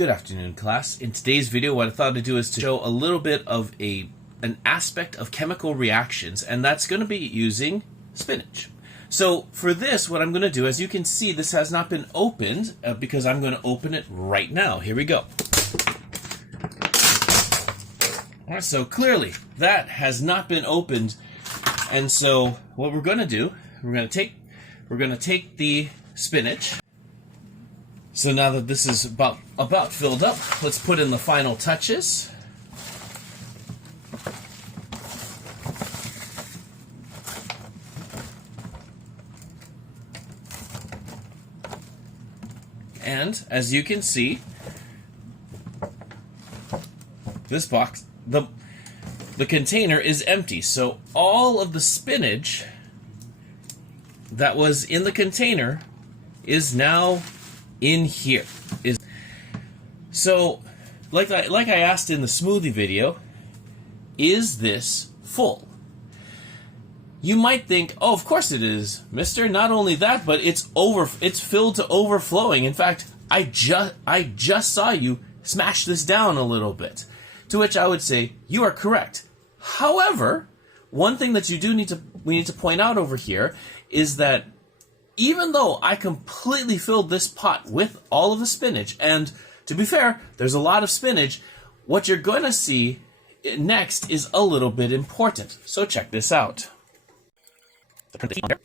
Good afternoon, class. In today's video, what I thought I'd do is to show a little bit of an aspect of chemical reactions, and that's going to be using spinach. So for this, what I'm going to do, as you can see, this has not been opened because I'm going to open it right now. Here we go. All right, so clearly that has not been opened, and so what we're going to do, we're going to take the spinach. So now that this is about filled up, let's put in the final touches. And as you can see, this box, the container is empty. So all of the spinach that was in the container is now in here. So like I asked in the smoothie video, is this full? You might think, oh, of course it is, mister. Not only that, but it's filled to overflowing. In fact, I just saw you smash this down a little bit. To which I would say, you are correct. However, one thing that we need to point out over here is that even though I completely filled this pot with all of the spinach, and to be fair, there's a lot of spinach, what you're going to see next is a little bit important. So check this out. The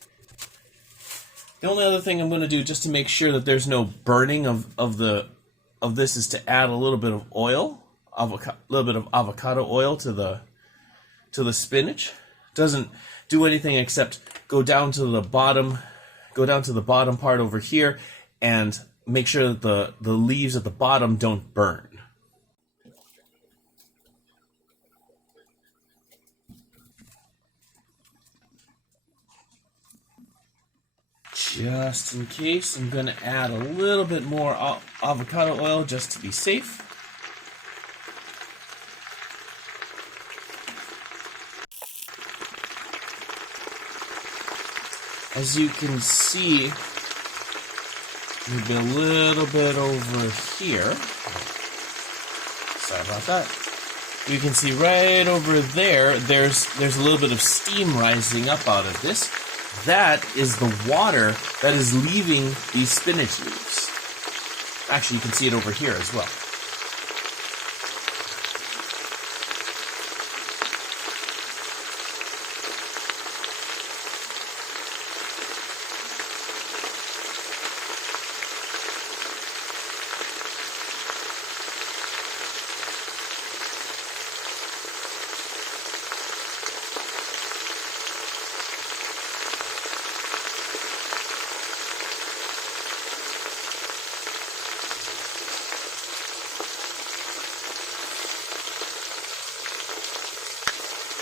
only other thing I'm going to do, just to make sure that there's no burning of this, is to add a little bit of oil, a little bit of avocado oil to the spinach. Doesn't do anything except go down to the bottom part over here and make sure that the leaves at the bottom don't burn. Just in case, I'm going to add a little bit more avocado oil just to be safe. As you can see, maybe a little bit over here. Sorry about that. You can see right over there, there's a little bit of steam rising up out of this. That is the water that is leaving these spinach leaves. Actually, you can see it over here as well.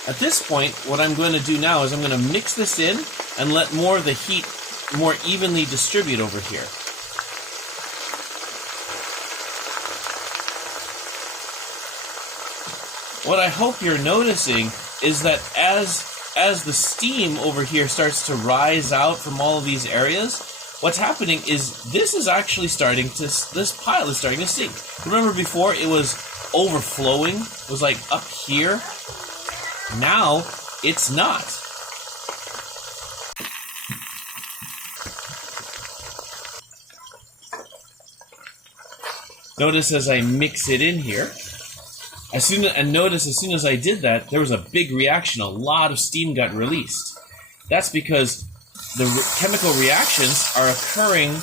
At this point, what I'm going to do now is I'm going to mix this in and let more of the heat more evenly distribute over here. What I hope you're noticing is that as the steam over here starts to rise out from all of these areas, what's happening is this pile is starting to sink. Remember before it was overflowing? It was like up here. Now, it's not. Notice as I mix it in here, as soon as I did that, there was a big reaction. A lot of steam got released. That's because the chemical reactions are occurring.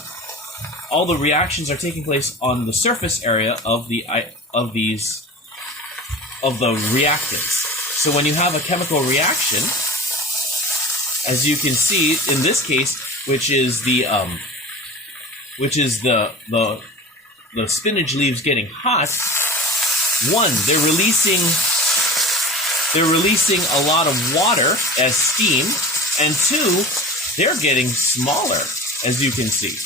All the reactions are taking place on the surface area of the reactants. So when you have a chemical reaction, as you can see in this case, which is the spinach leaves getting hot, one, they're releasing a lot of water as steam, and two, they're getting smaller, as you can see.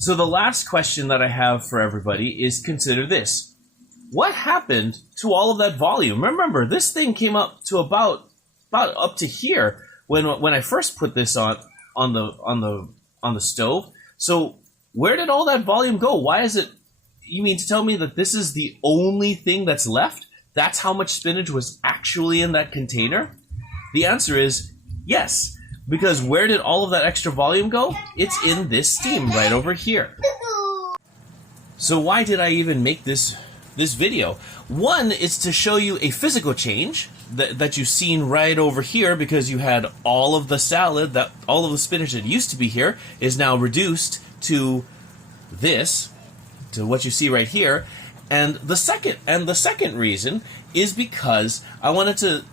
So the last question that I have for everybody is, consider this. What happened to all of that volume? Remember, this thing came up to about up to here when I first put this on the stove. So where did all that volume go? Why is it? You mean to tell me that this is the only thing that's left? That's how much spinach was actually in that container? The answer is yes, because where did all of that extra volume go? It's in this steam right over here. So why did I even make this video? One is to show you a physical change that you've seen right over here, because you had all of the salad, all of the spinach that used to be here is now reduced to this, to what you see right here. And the second reason is because I wanted to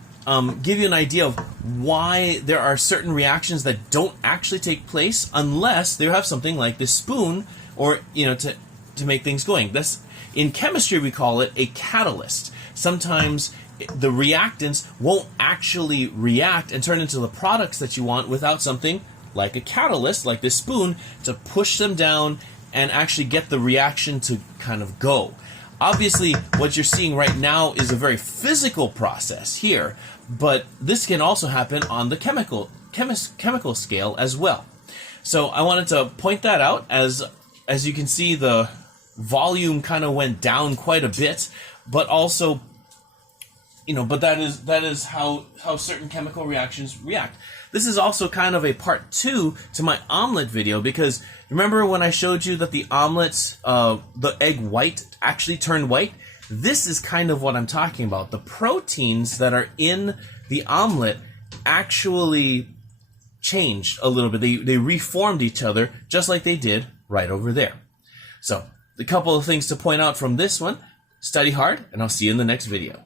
give you an idea of why there are certain reactions that don't actually take place unless they have something like this spoon, or to make things going. This, in chemistry, we call it a catalyst. Sometimes the reactants won't actually react and turn into the products that you want without something like a catalyst, like this spoon, to push them down and actually get the reaction to kind of go. Obviously, what you're seeing right now is a very physical process here, but this can also happen on the chemical scale as well. So I wanted to point that out. As you can see, the volume kind of went down quite a bit, but also, but that is how certain chemical reactions react. This is also kind of a part 2 to my omelet video, because remember when I showed you that the omelets, the egg white actually turned white? This is kind of what I'm talking about. The proteins that are in the omelet actually changed a little bit. They reformed each other just like they did right over there. So, a couple of things to point out from this one. Study hard, and I'll see you in the next video.